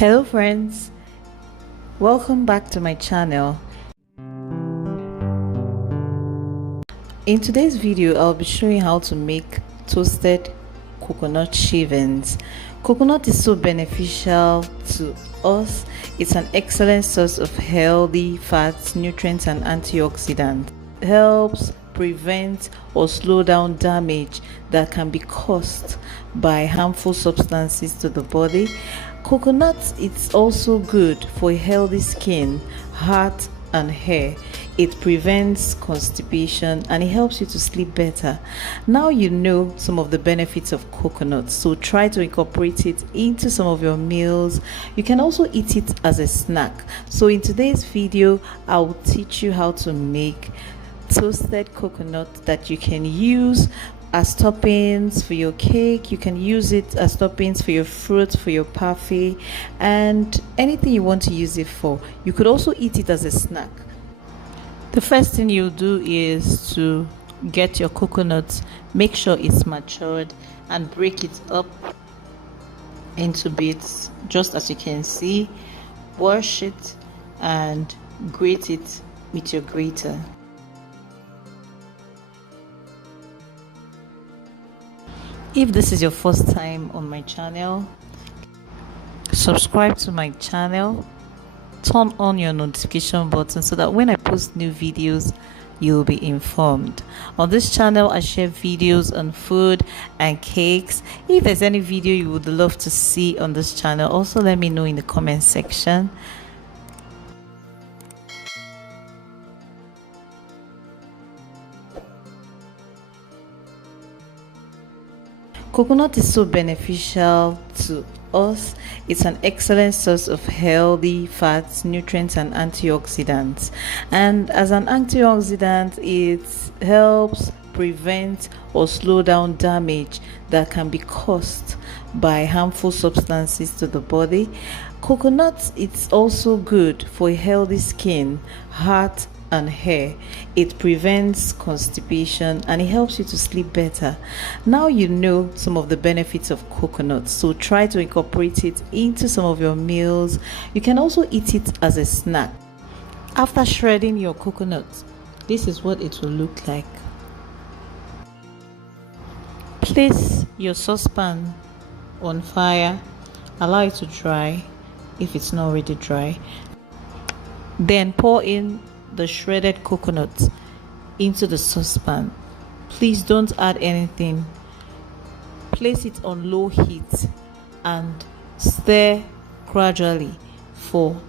Hello friends, welcome back to my channel. In today's video I'll be showing how to make toasted coconut shavings. Coconut is so beneficial to us. It's an excellent source of healthy fats, nutrients and antioxidants. It helps prevent or slow down damage that can be caused by harmful substances to the body. Coconut is also good for healthy skin, heart and hair. It prevents constipation and it helps you to sleep better. Now you know some of the benefits of coconut, so try to incorporate it into some of your meals. You can also eat it as a snack. So in today's video I'll teach you how to make toasted coconut that you can use as toppings for your cake. You can use it as toppings for your fruit, for your parfait, and anything you want to use it for. You could also eat it as a snack. The first thing you do is to get your coconut, make sure it's matured, and break it up into bits, just as you can see. Wash it and grate it with your grater. If this is your first time on my channel, subscribe to my channel, turn on your notification button so that when I post new videos you'll be informed. On this channel I share videos on food and cakes. If there's any video you would love to see on this channel, also let me know in the comment section. Coconut is so beneficial to us. It's an excellent source of healthy fats, nutrients and antioxidants. And as an antioxidant, it helps prevent or slow down damage that can be caused by harmful substances to the body. Coconut is also good for healthy skin, heart and hair. It prevents constipation and it helps you to sleep better. Now you know some of the benefits of coconut, so try to incorporate it into some of your meals. You can also eat it as a snack. After shredding your coconut, this is what it will look like. Place your saucepan on fire, allow it to dry if it's not already dry, then pour in the shredded coconut into the saucepan. Please don't add anything. Place it on low heat and stir gradually for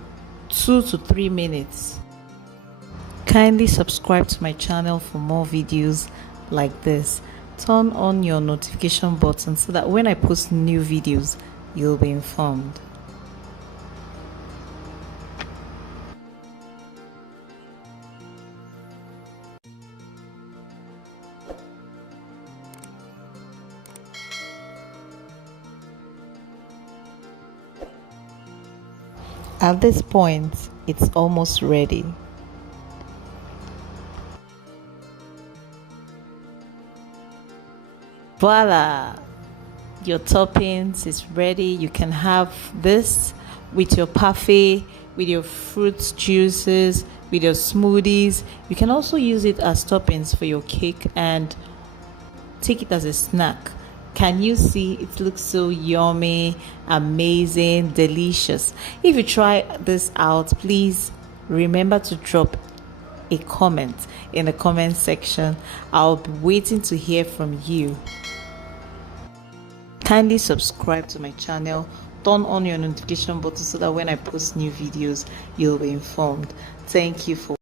2 to 3 minutes. Kindly subscribe to my channel for more videos like this. Turn on your notification button so that when I post new videos you'll be informed. At this point, it's almost ready. Voila! Your toppings is ready. You can have this with your parfait, with your fruit juices, with your smoothies. You can also use it as toppings for your cake and take it as a snack. Can you see? It looks so yummy, amazing, delicious. If you try this out, please remember to drop a comment in the comment section. I'll be waiting to hear from you. Kindly subscribe to my channel, turn on your notification button so that when I post new videos you'll be informed. Thank you for